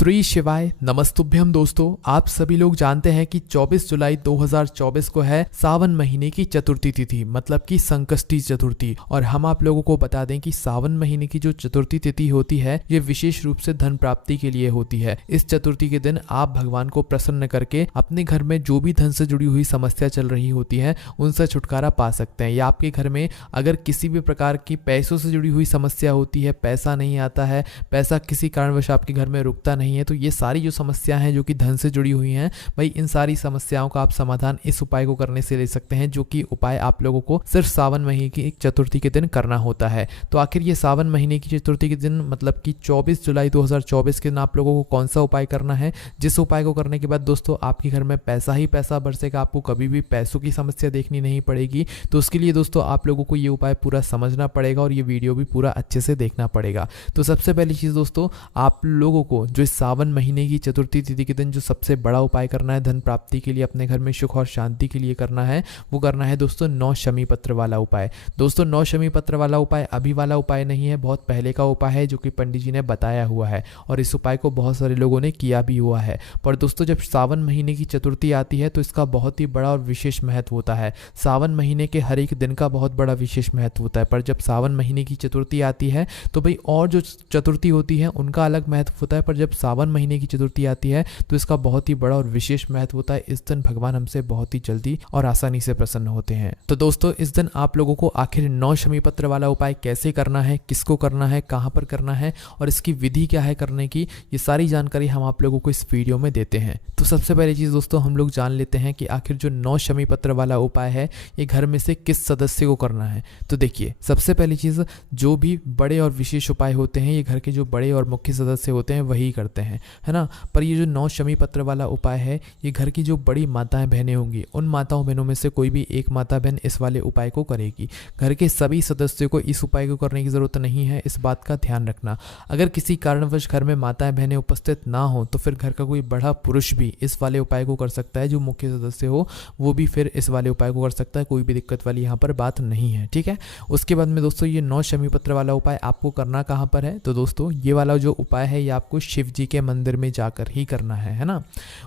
श्री शिवाय नमस्तुभ्यम। दोस्तों, आप सभी लोग जानते हैं कि 24 जुलाई 2024 को है सावन महीने की चतुर्थी तिथि, मतलब कि संकष्टी चतुर्थी। और हम आप लोगों को बता दें कि सावन महीने की जो चतुर्थी तिथि होती है ये विशेष रूप से धन प्राप्ति के लिए होती है। इस चतुर्थी के दिन आप भगवान को प्रसन्न करके अपने घर में जो भी धन से जुड़ी हुई समस्या चल रही होती है उनसे छुटकारा पा सकते हैं। या आपके घर में अगर किसी भी प्रकार की पैसों से जुड़ी हुई समस्या होती है, पैसा नहीं आता है, पैसा किसी कारणवश आपके घर में रुकता नहीं है, तो ये सारी जो समस्याएं हैं जो कि धन से जुड़ी हुई हैं, भाई इन सारी समस्याओं का आप समाधान इस उपाय को करने से ले सकते हैं, जो कि उपाय आप लोगों को सिर्फ सावन महीने की चतुर्थी के दिन करना होता है। तो आखिर ये सावन महीने की चतुर्थी के दिन मतलब कि 24 जुलाई 2024 के दिन आप लोगों को कौन सा उपाय करना है, जिस उपाय को करने के बाद दोस्तों आपके घर में पैसा ही पैसा बरसेगा, आपको कभी भी पैसों की समस्या देखनी नहीं पड़ेगी। तो उसके लिए दोस्तों आप लोगों को ये उपाय पूरा समझना पड़ेगा और ये वीडियो भी पूरा अच्छे से देखना पड़ेगा। तो सबसे पहली चीज़ दोस्तों, आप लोगों को जो इस सावन महीने की चतुर्थी तिथि के दिन जो सबसे बड़ा उपाय करना है धन प्राप्ति के लिए, अपने घर में सुख और शांति के लिए करना है, वो करना है दोस्तों 9 शमी पत्र वाला उपाय। दोस्तों 9 शमी पत्र वाला उपाय अभी वाला उपाय नहीं है, बहुत पहले का उपाय है जो कि पंडित जी ने बताया हुआ है और इस उपाय को बहुत सारे लोगों ने किया भी हुआ है। पर दोस्तों जब सावन महीने की चतुर्थी आती है तो इसका बहुत ही बड़ा और विशेष महत्व होता है। सावन महीने के हर एक दिन का बहुत बड़ा विशेष महत्व होता है, पर जब सावन महीने की चतुर्थी आती है तो भाई और जो चतुर्थी होती है उनका अलग महत्व होता है, पर जब सावन महीने की चतुर्थी आती है तो इसका बहुत ही बड़ा और विशेष महत्व होता है। इस दिन भगवान हमसे बहुत ही जल्दी और आसानी से प्रसन्न होते हैं। तो दोस्तों इस दिन आप लोगों को आखिर 9 शमी पत्र वाला उपाय कैसे करना है, किसको करना है, कहां पर करना है और इसकी विधि क्या है करने की, ये सारी जानकारी हम आप लोगों को इस वीडियो में देते हैं। तो सबसे पहली चीज दोस्तों हम लोग जान लेते हैं कि आखिर जो 9 शमी पत्र वाला उपाय है ये घर में से किस सदस्य को करना है। तो देखिए सबसे पहली चीज, जो भी बड़े और विशेष उपाय होते हैं ये घर के जो बड़े और मुख्य सदस्य होते हैं वही करते हैं, है ना। पर ये जो 9 शमी पत्र वाला उपाय है ये घर की जो बड़ी माताएं बहनें होंगी उन माताओं बहनों में से कोई भी एक माता बहन इस वाले उपाय को करेगी। घर के सभी सदस्यों को इस उपाय को करने की जरूरत नहीं है, इस बात का ध्यान रखना। अगर किसी कारणवश घर में माताएं बहनें उपस्थित ना हो तो फिर घर का कोई बड़ा पुरुष भी इस वाले उपाय को कर सकता है, जो मुख्य सदस्य हो वो भी फिर इस वाले उपाय को कर सकता है, कोई भी दिक्कत वाली यहाँ पर बात नहीं है, ठीक है। उसके बाद में दोस्तों ये 9 शमी पत्र वाला उपाय आपको करना कहाँ पर है, तो दोस्तों ये वाला जो उपाय है ये आपको शिव जी के मंदिर में जाकर ही करना है ना।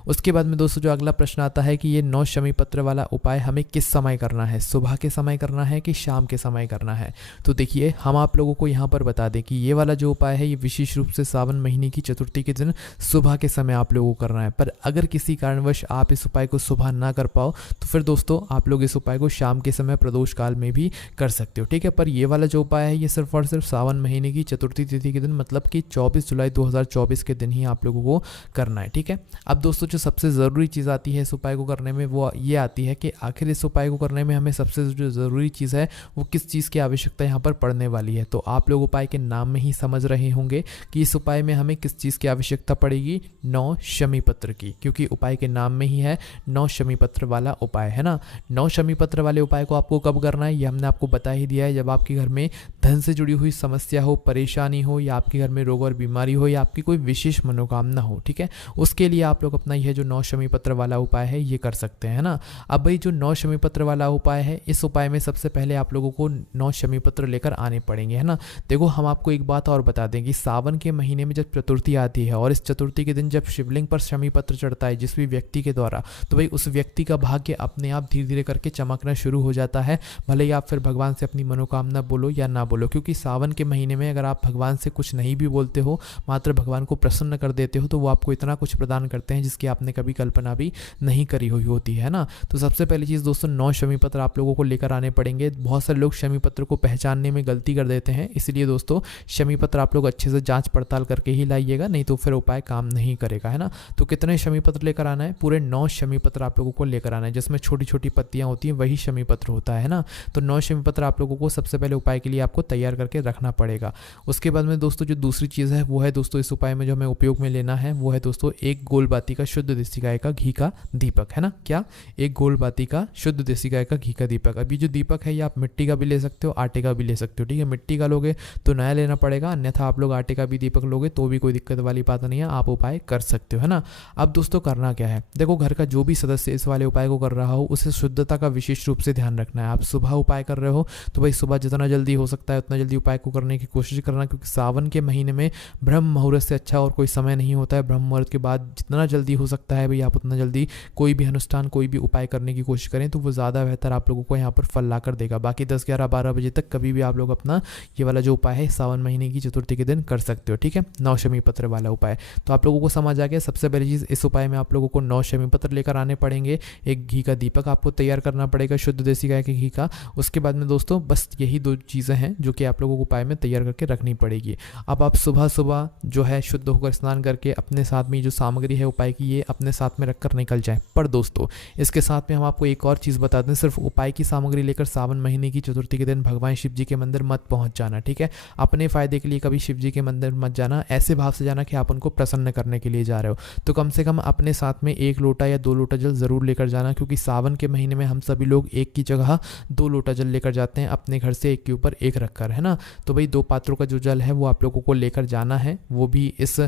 उसके बाद में दोस्तों जो अगला प्रश्न आता है कि ये 9 शमी पत्र वाला उपाय हमें किस समय करना है, सुबह के समय करना है कि शाम के समय करना है। तो देखिए हम आप लोगों को यहाँ पर बता दें कि ये वाला जो उपाय है ये विशेष रूप से सावन महीने की चतुर्थी के दिन सुबह के समय आप लोगों को करना है। पर अगर किसी कारणवश आप इस उपाय को सुबह ना कर पाओ तो फिर दोस्तों आप लोग इस उपाय को शाम के समय प्रदोष काल में भी कर सकते हो, ठीक है। पर ये वाला जो उपाय है ये सिर्फ और सिर्फ सावन महीने की चतुर्थी तिथि के दिन मतलब कि 24 जुलाई 2024 के दिन ही आप लोगों को करना है, ठीक है। अब दोस्तों जो सबसे ज़रूरी चीज़ आती है इस उपाय को करने में वो ये आती है कि आखिर इस उपाय को करने में हमें सबसे जो ज़रूरी चीज़ है वो किस चीज़ की आवश्यकता यहाँ पर पड़ने वाली है। तो आप लोग उपाय के नाम में ही समझ रहे होंगे कि इस उपाय में हमें किस चीज़ की आवश्यकता पड़ेगी, 9 शमी पत्र की, क्योंकि उपाय के नाम में ही है 9 शमी पत्र वाला उपाय, है ना। 9 शमी पत्र वाले उपाय को आपको कब करना है ये हमने आपको बता ही दिया है, जब आपके घर में धन से जुड़ी हुई समस्या हो, परेशानी हो, या आपके घर में रोग और बीमारी हो, या आपकी कोई विशेष मनोकामना हो, ठीक है। उसके लिए आप लोग अपना यह जो 9 शमी पत्र वाला उपाय है ये कर सकते हैं, है ना। अब भाई जो 9 शमी पत्र वाला उपाय है इस उपाय में सबसे पहले आप लोगों को 9 शमी पत्र लेकर आने पड़ेंगे, है ना। देखो हम आपको एक बात और बता दें कि सावन के महीने में जब चतुर्थी आती है और इस चतुर्थी के दिन जब शिवलिंग पर शमी पत्र चढ़ता है जिस भी व्यक्ति के द्वारा, तो भाई उस व्यक्ति का भाग्य अपने आप धीरे धीरे करके चमकना शुरू हो जाता है। भले ही आप फिर भगवान से अपनी मनोकामना बोलो या ना बोलो, क्योंकि सावन के महीने में अगर आप भगवान से कुछ नहीं भी बोलते हो, मात्र भगवान को प्रसन्न कर देते हो, तो वो आपको इतना कुछ प्रदान करते हैं जिसकी आपने कभी कल्पना भी नहीं करी हुई होती है ना। तो सबसे पहली चीज़ दोस्तों 9 शमी पत्र आप लोगों को लेकर आने पड़ेंगे। बहुत सारे लोग शमी पत्र को पहचानने में गलती कर देते हैं, इसलिए दोस्तों शमी पत्र आप लोग अच्छे से जांच पड़ताल करके ही लाइएगा, नहीं तो फिर उपाय काम नहीं करेगा, है ना। तो कितने शमी पत्र लेकर आना है, पूरे 9 शमी पत्र आप लोगों को लेकर आना है, जिसमें छोटी छोटी पत्तियां होती हैं वही शमी पत्र होता है ना। तो 9 शमी पत्र आप लोगों को सबसे पहले उपाय के लिए आपको तैयार करके रखना पड़ेगा। उसके बाद में दोस्तों जो दूसरी चीज़ है वो है दोस्तों इस उपाय में जो हमें उपयोग में लेना है वो है दोस्तों एक गोल बाती का शुद्ध देसी गाय का घी का दीपक, है ना। क्या, एक गोल बाती का शुद्ध देसी गाय का घी का दीपक। अभी जो दीपक है ये आप मिट्टी का भी ले सकते हो, आटे का भी ले सकते हो, ठीक है। मिट्टी का लोगे तो नया लेना पड़ेगा, अन्यथा आप लोग आटे का भी दीपक लोगे तो भी कोई दिक्कत वाली बात नहीं है, आप उपाय कर सकते हो, है ना। अब दोस्तों करना क्या है, देखो घर का जो भी सदस्य इस वाले उपाय को कर रहा हो उसे शुद्धता का विशेष रूप से ध्यान रखना है। आप सुबह उपाय कर रहे हो तो भाई सुबह जितना जल्दी हो सकता है उतना जल्दी उपाय को करने की कोशिश करना, क्योंकि सावन के महीने में ब्रह्म मुहूर्त से अच्छा और कोई समय नहीं होता है। ब्रह्म मुहूर्त के बाद जितना जल्दी हो सकता है भाई आप उतना जल्दी कोई भी अनुष्ठान कोई भी उपाय करने की कोशिश करें तो वो ज़्यादा बेहतर आप लोगों को यहाँ पर फल ला कर देगा। बाकी 10, 11, 12 बजे तक कभी भी आप लोग अपना ये वाला जो उपाय है सावन महीने की चतुर्थी के दिन कर सकते हो, ठीक है, 9 शमी पत्र वाला उपाय। तो आप लोगों को समझ आ गया। सबसे पहली चीज़ इस उपाय में आप लोगों को 9 शमी पत्र लेकर आने पड़ेंगे, एक घी का दीपक आपको तैयार करना पड़ेगा शुद्ध देसी गाय के घी का। उसके बाद में दोस्तों बस यही 2 चीज़ें हैं जो कि आप लोगों को उपाय में तैयार करके रखनी पड़ेगी। अब आप सुबह सुबह जो है शुद्ध होकर स्नान करके अपने साथ में जो सामग्री है उपाय की ये अपने साथ में रखकर निकल जाए। पर दोस्तों इसके साथ में हम आपको एक और चीज़ बता दें, सिर्फ उपाय की सामग्री लेकर सावन महीने की चतुर्थी के दिन भगवान शिव जी के मंदिर मत पहुंच जाना, ठीक है। अपने फायदे के लिए कभी शिव जी के मंदिर मत जाना, ऐसे भाव से जाना कि आप उनको प्रसन्न करने के लिए जा रहे हो। तो कम से कम अपने साथ में 1 लोटा या 2 लोटा जल ज़रूर लेकर जाना, क्योंकि सावन के महीने में हम सभी लोग एक की जगह 2 लोटा जल लेकर जाते हैं अपने घर से, एक के ऊपर एक रखकर, है ना। तो भाई 2 पात्रों का जो जल है वो आप लोगों को लेकर जाना है, वो भी इस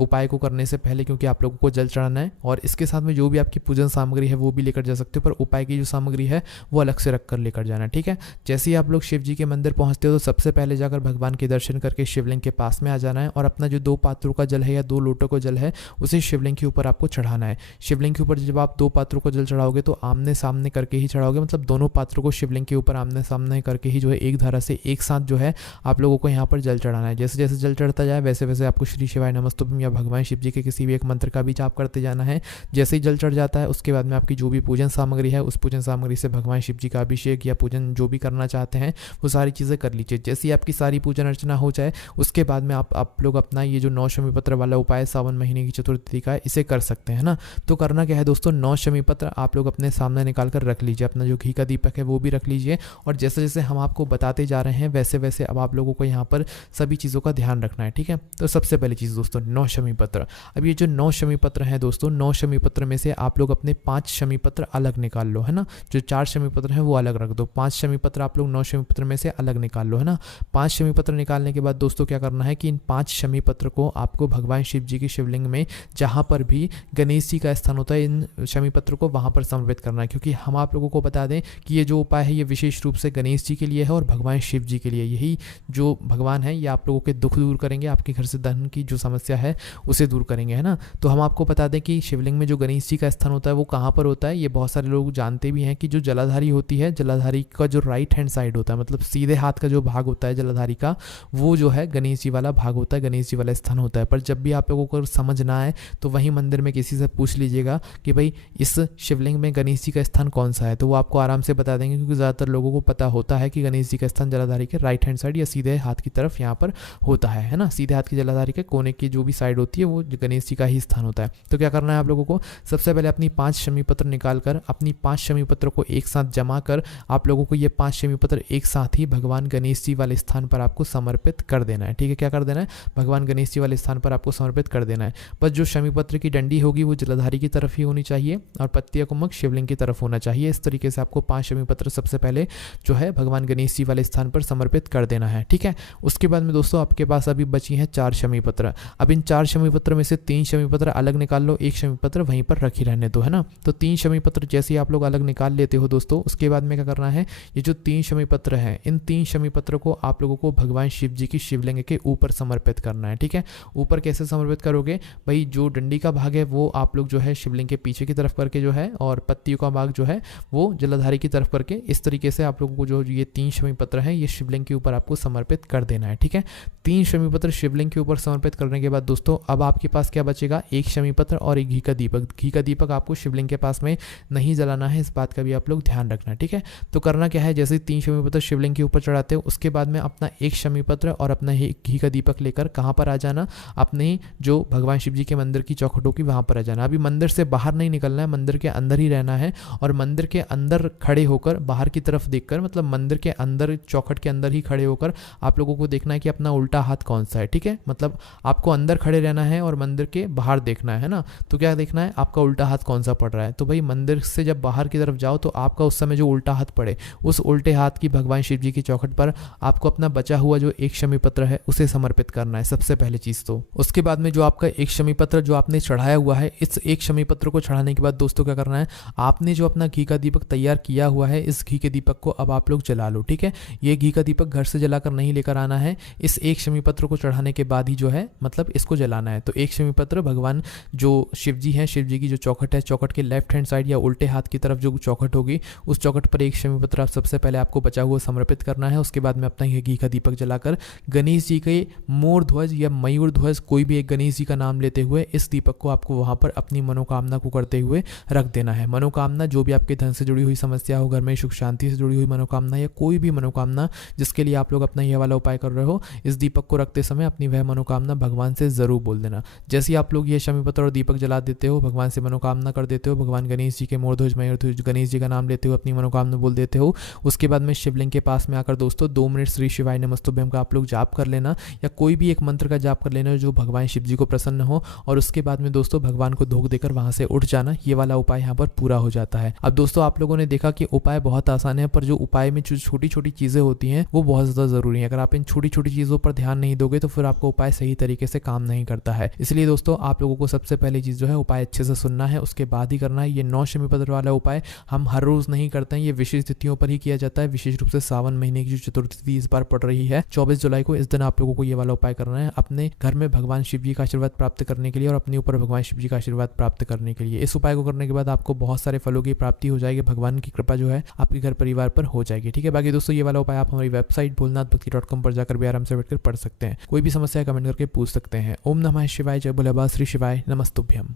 उपाय को करने से पहले, क्योंकि आप लोगों को जल चढ़ाना है। और इसके साथ में जो भी आपकी पूजन सामग्री है वो भी लेकर जा सकते हो, पर उपाय की जो सामग्री है वो अलग से रखकर लेकर जाना, ठीक है। जैसे ही आप लोग शिव जी के मंदिर पहुंचते हो तो सबसे पहले जाकर भगवान के दर्शन करके शिवलिंग के पास में आ जाना है और अपना जो 2 पात्रों का जल है या 2 लोटों का जल है उसे शिवलिंग के ऊपर आपको चढ़ाना है। शिवलिंग के ऊपर जब आप 2 पात्रों का जल चढ़ाओगे तो आमने सामने करके ही चढ़ाओगे, मतलब दोनों पात्रों को शिवलिंग के ऊपर आमने सामने करके ही जो है एक धारा से एक साथ जो है आप लोगों को यहाँ पर जल चढ़ाना है। जैसे जैसे जल चढ़ता जाए वैसे वैसे आपको श्री शिवाय नमस्तुभ्यम या भगवान शिव जी के किसी भी एक मंत्र का भी जाप करते जाना है। जैसे ही जल चढ़ जाता है उसके बाद में आपकी जो भी पूजन सामग्री है उस पूजन सामग्री से भगवान शिव जी का अभिषेक या पूजन जो भी करना चाहते हैं वो सारी चीज़ें कर लीजिए। जैसे ही आपकी सारी पूजन अर्चना हो जाए उसके बाद में आप लोग अपना ये जो 9 शमी पत्र वाला उपाय सावन महीने की चतुर्थी का इसे कर सकते हैं ना। तो करना क्या है दोस्तों, 9 शमी पत्र आप लोग अपने सामने निकाल कर रख लीजिए, अपना जो घी का दीपक है वो भी रख लीजिए। और जैसे जैसे हम आपको बताते जा रहे हैं वैसे वैसे अब आप लोगों को यहाँ पर सभी चीज़ों का ध्यान रखना है, ठीक है। तो सबसे पहली चीज़ दोस्तों 9 शमी पत्र। अब ये जो 9 शमी पत्र हैं दोस्तों, 9 शमी पत्र में से आप लोग अपने 5 शमी पत्र अलग निकाल लो, है ना। जो 4 शमी पत्र हैं वो अलग रख दो, 5 शमी पत्र आप लोग 9 शमी पत्र में से अलग निकाल लो, है ना। 5 शमी पत्र निकालने के बाद दोस्तों क्या करना है कि इन 5 शमी पत्र को आपको भगवान शिव जी की शिवलिंग में जहाँ पर भी गणेश जी का स्थान होता है इन शमी पत्र को वहाँ पर समर्पित करना है। क्योंकि हम आप लोगों को बता दें कि ये जो उपाय है ये विशेष रूप से गणेश जी के लिए है और भगवान शिव जी के लिए। यही जो भगवान है ये आप लोगों के दुख दूर करेंगे, आपके घर से धन की जो समस्या है उसे दूर करेंगे, है ना। तो हम आपको बता दें कि शिवलिंग में जो गणेश जी का स्थान होता है वो कहाँ पर होता है। ये बहुत सारे लोग जानते भी हैं कि जो जलाधारी होती है, जलाधारी का जो राइट हैंड साइड होता है, मतलब सीधे हाथ का जो भाग होता है जलाधारी का, वो जो है गणेश जी वाला भाग होता है, गणेश जी वाला स्थान होता है। पर जब भी आप लोगों को समझ ना आए तो वहीं मंदिर में किसी से पूछ लीजिएगा कि भाई इस शिवलिंग में गणेश जी का स्थान कौन सा है, तो वो आपको आराम से बता देंगे। क्योंकि ज़्यादातर लोगों को पता होता है कि गणेश जी का स्थान जलाधारी के राइट हैंड साइड या सीधे हाथ की तरफ यहाँ पर होता है ना। सीधे हाथ की जलाधारी के कोने की जो भी साइड होती है वो गणेश जी का ही स्थान होता है। तो क्या करना है आप लोगों को, सबसे पहले अपनी 5 शमी पत्र निकाल कर अपनी 5 शमी पत्र को एक साथ जमा कर आप लोगों को ये 5 शमी पत्र एक साथ ही भगवान गणेश जी वाले स्थान पर आपको समर्पित कर देना है, ठीक है। क्या कर देना है, भगवान गणेश जी वाले स्थान पर आपको समर्पित कर देना है। बस जो शमी पत्र की डंडी होगी वो जलाधारी की तरफ ही होनी चाहिए और पत्तियां कुमक शिवलिंग की तरफ होना चाहिए। इस तरीके से आपको 5 शमी पत्र सबसे पहले जो है भगवान गणेश जी वाले स्थान पर समर्पित कर देना है, ठीक है। उसके बाद में दोस्तों आपके पास अभी बची हैं 4 शमी पत्र। अब इन 4 शमी पत्र में से 3 शमी पत्र अलग निकाल लो, 1 शमी पत्र वहीं पर रख ही रहने दो, है ना। तो 3 शमी पत्र जैसे ही आप लोग अलग निकाल लेते हो दोस्तों, उसके बाद में क्या करना है, ये जो 3 शमी पत्र हैं इन 3 शमी पत्र को आप लोगों को भगवान शिव जी की शिवलिंग के ऊपर समर्पित करना है, ठीक है। ऊपर कैसे समर्पित करोगे भाई, जो डंडी का भाग है वो आप लोग जो है शिवलिंग के पीछे की तरफ करके जो है और पत्तियों का भाग जो है वो जलाधारी की तरफ करके इस तरीके से आप लोगों को जो ये 3 शमी पत्र हैं ये शिवलिंग के ऊपर आपको समर्पित कर देना है, ठीक है। 3 शमी पत्र शिवलिंग के ऊपर समर्पित करने के बाद दोस्तों अब आपके पास क्या बचेगा, 1 शमी पत्र और 1 घी का दीपक। घी का दीपक आपको शिवलिंग के पास में नहीं जलाना है, इस बात का भी आप लोग ध्यान रखना, ठीक है। तो करना क्या है, जैसे 3 शमी पत्र शिवलिंग के ऊपर चढ़ाते हो उसके बाद में अपना 1 शमी पत्र और अपना घी का दीपक लेकर कहाँ पर आ जाना, अपने जो भगवान शिव जी के मंदिर की चौखट होगी वहाँ पर आ जाना। अभी मंदिर से बाहर नहीं निकलना है, मंदिर के अंदर ही रहना है और मंदिर के अंदर खड़े होकर बाहर की तरफ देखकर, मतलब मंदिर के अंदर चौखट के अंदर ही खड़े होकर आप लोगों को देखना है कि अपना उल्टा हाथ कौन सा है, ठीक है। मतलब आपको अंदर खड़े रहना है और मंदिर के बाहर देखना है ना। तो क्या देखना है, आपका उल्टा हाथ कौन सा पड़ रहा है। तो भाई मंदिर से जब बाहर की तरफ जाओ तो आपका उस समय जो उल्टा हाथ पड़े उस उल्टे हाथ की भगवान शिव जी की चौखट पर आपको अपना बचा हुआ जो 1 शमी पत्र है उसे समर्पित करना है सबसे पहले चीज। तो उसके बाद में जो आपका 1 शमी पत्र जो आपने चढ़ाया हुआ है, इस 1 शमी पत्र को चढ़ाने के बाद दोस्तों क्या करना है, आपने जो अपना घी का दीपक तैयार किया हुआ है इस घी के दीपक को अब आप लोग जला लो, ठीक है। ये घी का दीपक घर से जलाकर नहीं लेकर आना है, इस 1 शमी पत्र को चढ़ाने के बाद ही जो है मतलब इसको जलाना है। तो एक शमी पत्र भगवान जो शिव जी हैं, शिव जी की जो चौखट है, चौखट के लेफ्ट हैंड साइड या उल्टे हाथ की तरफ जो चौखट होगी उस चौखट पर एक शमी पत्र आप सबसे पहले आपको बचा हुआ समर्पित करना है। उसके बाद में अपना ये घी का दीपक जलाकर गणेश जी के मोर ध्वज या मयूर ध्वज कोई भी एक गणेश जी का नाम लेते हुए इस दीपक को आपको वहां पर अपनी मनोकामना को करते हुए रख देना है। मनोकामना जो भी आपके धन से जुड़ी हुई समस्या हो, घर में सुख शांति से जुड़ी हुई मनोकामना या कोई भी मनोकामना जिसके लिए आप लोग अपना यह वाला उपाय कर रहे हो, इस दीपक को रखते समय अपनी वह मनोकामना भगवान से जरूर बोल देना। जैसे ही आप लोग ये शमी पत्र और दीपक जला देते हो, भगवान से मनोकामना कर देते हो, भगवान गणेश जी के मोर ध्वज मयूर ध्वज गणेश जी का नाम लेते हुए अपनी मनोकामना बोल देते हो, उसके बाद में शिवलिंग के पास में आकर दोस्तों 2 मिनट श्री शिवाय नमस्तुभ्यम का आप लोग जाप कर लेना या कोई भी एक मंत्र का जाप कर लेना जो भगवान शिव जी को प्रसन्न हो। और उसके बाद में दोस्तों भगवान को धूप देकर वहां से उठ जाना। ये वाला उपाय यहाँ पर पूरा हो जाता है। अब दोस्तों आप लोगों ने देखा कि उपाय बहुत आसान है, पर जो उपाय में जो छोटी छोटी चीजें होती हैं वो बहुत ज्यादा जरूरी है। अगर आप इन छोटी छोटी चीजों पर ध्यान नहीं दोगे तो फिर आपका उपाय सही तरीके से काम नहीं करता है। इसलिए दोस्तों आप लोगों को सबसे पहली चीज जो है उपाय अच्छे से सुनना है, उसके बाद ही करना है। ये 9 शमी पत्र वाला उपाय हम हर रोज नहीं करते हैं, ये विशेष तिथियों पर ही किया जाता है। विशेष रूप से सावन महीने की जो चतुर्थी इस बार पड़ रही है 24 जुलाई को, इस दिन आप लोगों को ये वाला उपाय करना है अपने घर में भगवान शिव जी का आशीर्वाद प्राप्त करने के लिए और अपने ऊपर भगवान शिव जी का आशीर्वाद प्राप्त करने के लिए। इस उपाय को करने के बाद आपको बहुत सारे फलों की प्राप्ति हो जाएगी, भगवान की कृपा जो है आपके घर परिवार पर हो जाएगी। ठीक है, बाकी दोस्तों ये वाला उपाय आप हमारी वेबसाइट भोलनाथभक्ति.com पर जाकर भी आराम से बैठकर पढ़ सकते हैं। कोई भी समस्या कमेंट करके पूछ सकते हैं। ओम नमः शिवाय, जय भोले बाबा, श्री शिवाय नमस्तुभ्यम।